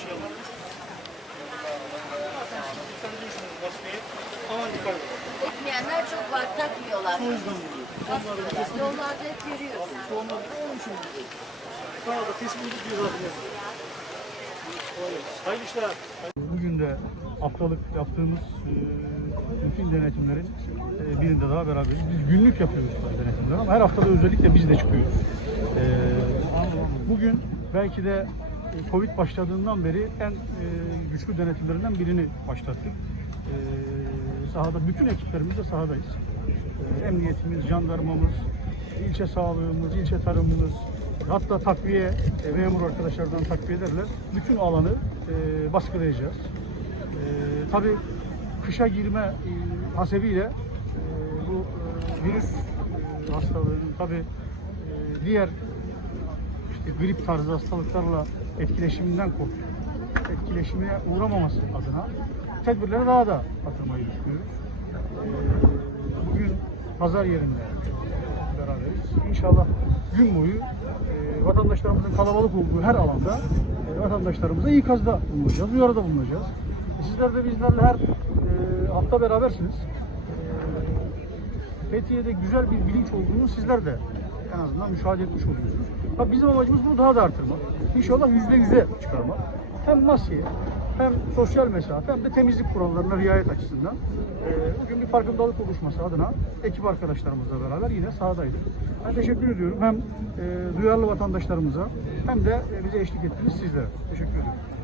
başlayalım. Ekmeyenler çok var, takmıyorlar. O yüzden vuruyor. Onları Takmıyorlar. tespit Yollarda vuruyor. Sana da tespit edip ceza Hayırlı işler. Bugün de haftalık yaptığımız e, bütün denetimlerin e, birinde daha beraberiz. Biz günlük yapıyoruz denetimleri ama her haftada özellikle biz de çıkıyoruz. E, bugün belki de Covid başladığından beri en e, güçlü denetimlerinden birini başlattık. E, sahada bütün ekiplerimiz de sahadayız. E, emniyetimiz, jandarmamız, ilçe sağlığımız, ilçe tarımımız, hatta takviye, e, memur arkadaşlardan takviye ederler. Bütün alanı e, baskılayacağız. E, tabii kışa girme e, hasebiyle e, bu e, virüs e, hastalığının tabii e, diğer grip tarzı hastalıklarla etkileşiminden korkuyoruz. Etkileşimine uğramaması adına tedbirleri daha da artırmayı düşünüyoruz. Bugün pazar yerinde beraberiz. İnşallah gün boyu e, vatandaşlarımızın kalabalık olduğu her alanda e, vatandaşlarımıza ikazda bulunacağız, uyarıda bulunacağız. E, Sizler de bizlerle her e, hafta berabersiniz. E, Fethiye'de güzel bir bilinç olduğunu sizler de en azından müşahede etmiş oluyorsunuz. Tabii bizim amacımız bunu daha da artırmak. İnşallah yüzde yüze çıkarmak. Hem maskeye hem sosyal mesafe hem de temizlik kurallarına riayet açısından e, bugün bir farkındalık oluşması adına ekip arkadaşlarımızla beraber yine sahadaydık. Ben teşekkür ediyorum hem e, duyarlı vatandaşlarımıza hem de e, bize eşlik ettiğiniz sizlere. Teşekkür ediyorum.